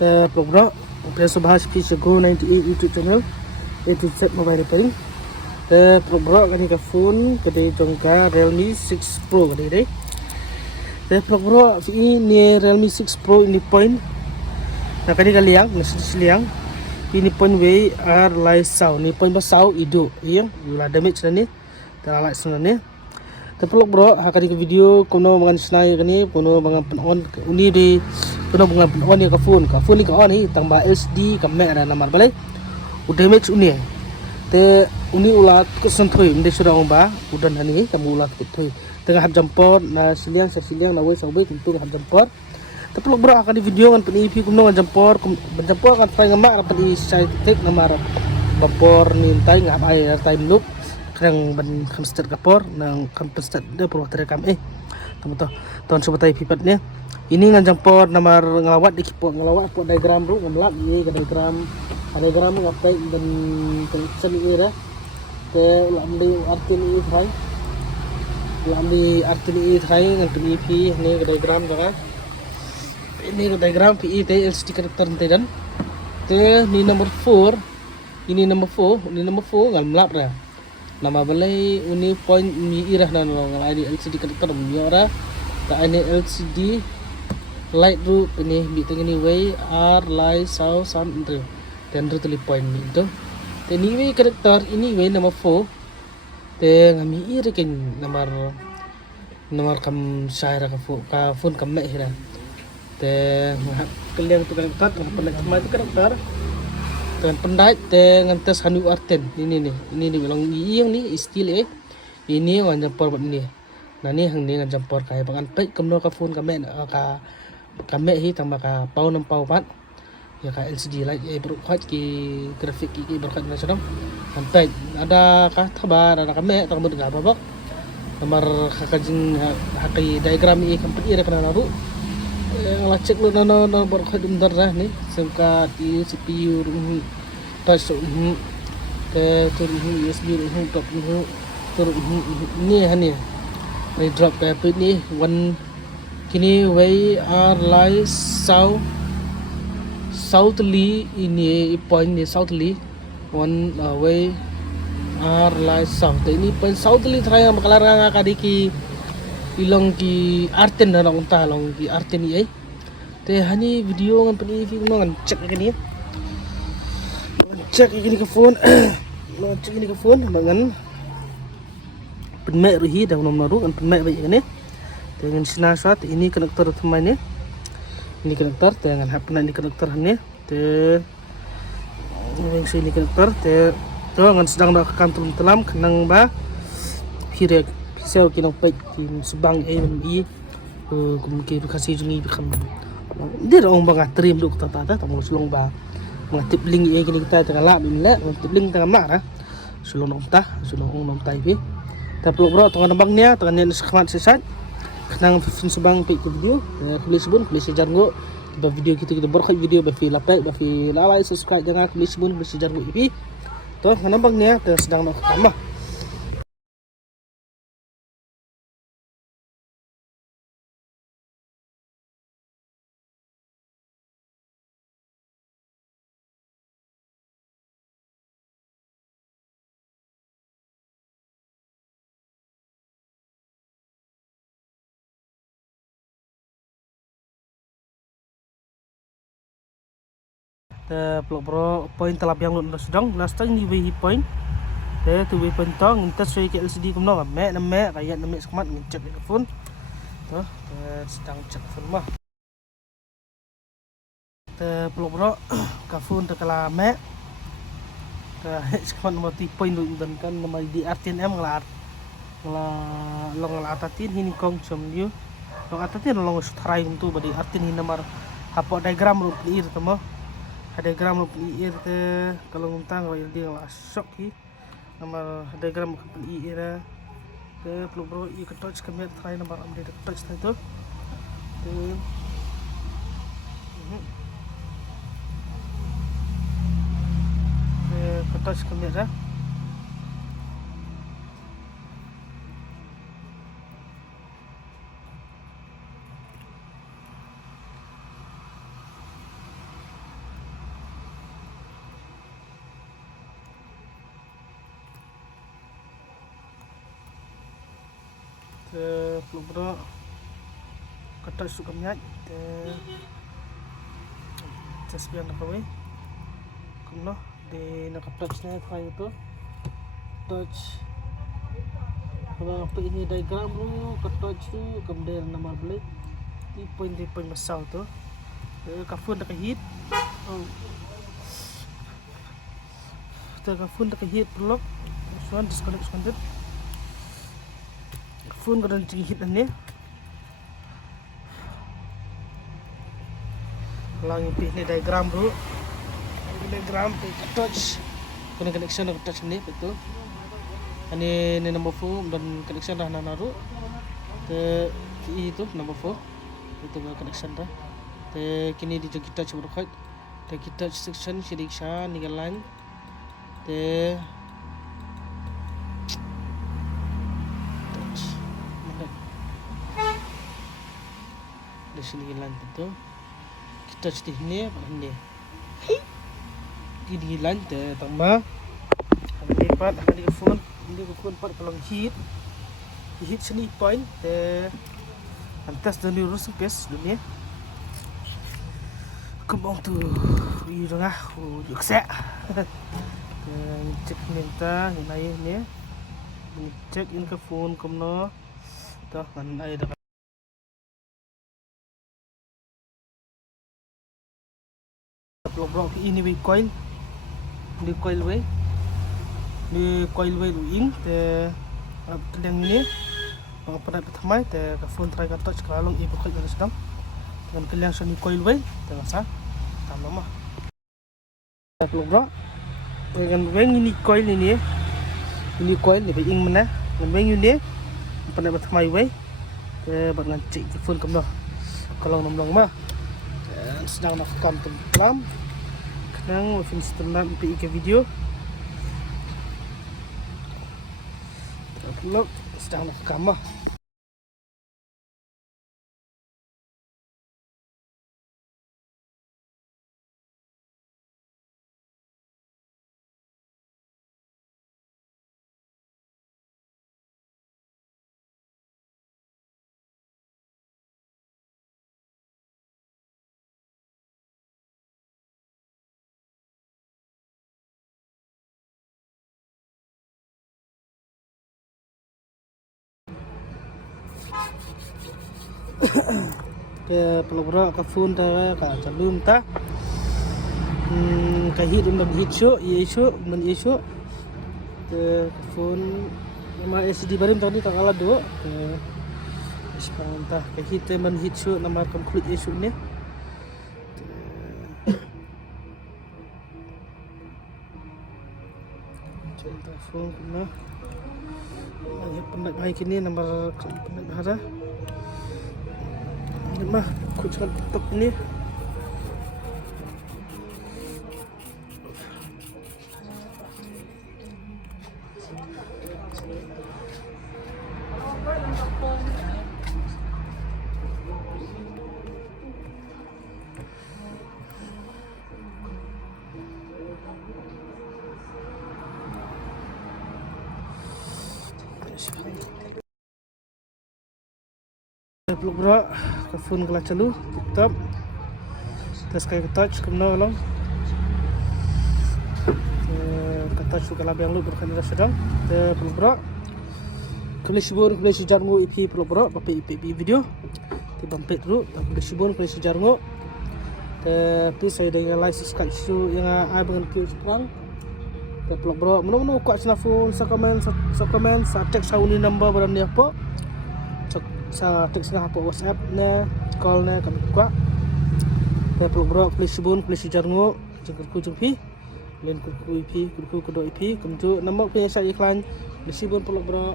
Bro, Opera Subhash Piece Go 98 YouTube channel. It is set mobile repairing. Bro, kani ka phone pada jongka Realme 6 Pro kani deh. Bro, ini Realme 6 Pro ini point. Nah kani ka liang, nasi liang. Ini point way ar lai sau. Ini point ba sau ido. Iya, la damage na ni. Terlalu sebenarnya. Tapi bro, hakari ke video kuno mangan senai kani, kuno mangan penon uni di kuno mangan penon ni ka phone ni ka on ni tambah SD kamera namar balai. Udah damage uni. Te uni ulat ke senthoi mde sudah ngomba udan hani kamu ulat ke thoi. Tengah hab jampor na siliang na wei sabai kuntung hab jampor. Tapi bro akan di video kan peni pi kuno ngan jampor kan pai ngamak peni sai tek namar bapor ni tai ngap ai time loop yang ban hamster kapor nang hamster de purwa terekam teman tahun sebatai pipatnya ini ngan jampor namar ngelawat di kipo ngelawat po diagram bro ngemelat ye ke diagram ngapai dan sen ini dah ke lamdi artini thai ngan pi ni ke diagram dah ini ke diagram pi te LCD karakter dan te ni number 4 ngan melap dah nama balai uni point mi irah nan long ini LCD karakter mi ora ta ini LCD light ru ini biteng ini way r light sound entre tender tuli point mi itu te ni way karakter ini way nama 4 te ngami ira ken namar kam syaira ka phone kam me hira te kalian tu karakter pendek sama itu karakter dengan pendait dengan tes hanu arten ini bilang iya ni istil ini yang jampor buat ini nah ni hang ni ngan jampor kai bangan pe kemno ka phone ka me hi tambah ka pau nam pau pat ya ka LCD light berkat ki grafik ki berkat na sedang sampai ada ka tabar ada ka me tak ga babak nomor kakajing hakai diagram i company re kana naru ngelacek lu no berkat umdar dah ni singkat di CPU touch ke turun USB top turun ni hani ni drop ke ni one kini way are lie southly ini point ni southly one way are lie south ini point southly thaya makalaranga kadiki ilong ki arten na long ta long ki arten ni te hani video ngan peni fi ngan cek ni cek ini ke phone cek ini ke phone bangan penmek ruhi dah nom naru kan penmek baik ni dengan sinasat ini konektor teman ini konektor dengan hapna ini konektor ni te yang sini konektor te tu ngan sedang dak kantor telam kenang ba pirek sel kinong pek tin subang mi kumki kasih jungi bikam dia orang bang trim duk tata tamu sulong ba mga tipling kini kita tengah binla tipling tengah marah sulong nom tai tapi bro tengah nambang niya tengah niya sekemat sesat kenang subang pek video kulis sejarah go video kita berkat video bafi lapek bafi like subscribe jangan kulis sejarah go ipi toh nambang niya sedang nak tambah bro point telap yang lu sedang nasta ini way point tu way point tong kita sesuai ke LCD kumno me kayak name sekemat ngecek di phone tuh sedang cek phone mah bro ka phone tekala me ka sekemat nomor point lu dan kan nomor di RTNM ngelar long atatin ini kong som dia long atatin long sutrai tu badi artin ini nomor apa diagram lu ir temo diagram ir te kalau nguntang kalau dia lah shock ki nomor diagram ir te bro i ke touch kamera try nomor amde touch itu ke touch kamera peluk bro kata suka minyak just biar nak kawin kumno di nak touch na file itu touch kalau apa ini diagram bro ke touch tu kemudian nama balik di point masal tu kafun nak hit kafun nak hit peluk suan disconnect phone kadang hit ni lang ni diagram bro diagram touch kena connection dengan touch ni betul ini number 4 dan connection dah naru ke itu number 4 itu connection dah te kini di kita touch berkat te kita section siriksha ni line te di sini line itu kita citi ni apa ni di line te tambah ada part akan di phone part kalau hit sini point te antas dan lurus space dunia kebong tu ini dah jukse cek minta ni cek in ke phone kumno dah kan ai dah bro ini we coil di coil way ing te kedang ni pada pertama te phone try touch kalau ibu kau yang sedang dengan kelang sini coil way te rasa tambah mah bro dengan weng ini coil ni coil ni ing mana dengan weng ini pada pertama way te dengan cek phone kamu kalau nomlang mah sedang nak rekam tentang kadang film setelah ke video upload sedang nak rekam mah ke pelabra ka phone ta ka chalum ta ka hit man hit show ke phone nama SD barim tadi tak kalah do ke sekarang ta ka hit man hit show nama complete issue ni contoh phone kena penat baik ini nomor penat ada ini mah kucing TikTok ini peluk bro ke phone kelas calu tetap terus kayak touch kena long ke touch kalau yang lu berkamera sedang peluk bro kali sejar ngo ip peluk bro pakai ip video te bampet dulu kali sejar ngo tapi saya dengan like subscribe yang ai dengan view sekarang te peluk bro meno kuat sena phone sa comment sa text sa uni number badan dia apa sa text nga po WhatsApp na call na kami kuat peluk bro kali sejar ngo jengkel ku jengpi len ku ip ku do ip kumtu nama punya saya iklan peluk bro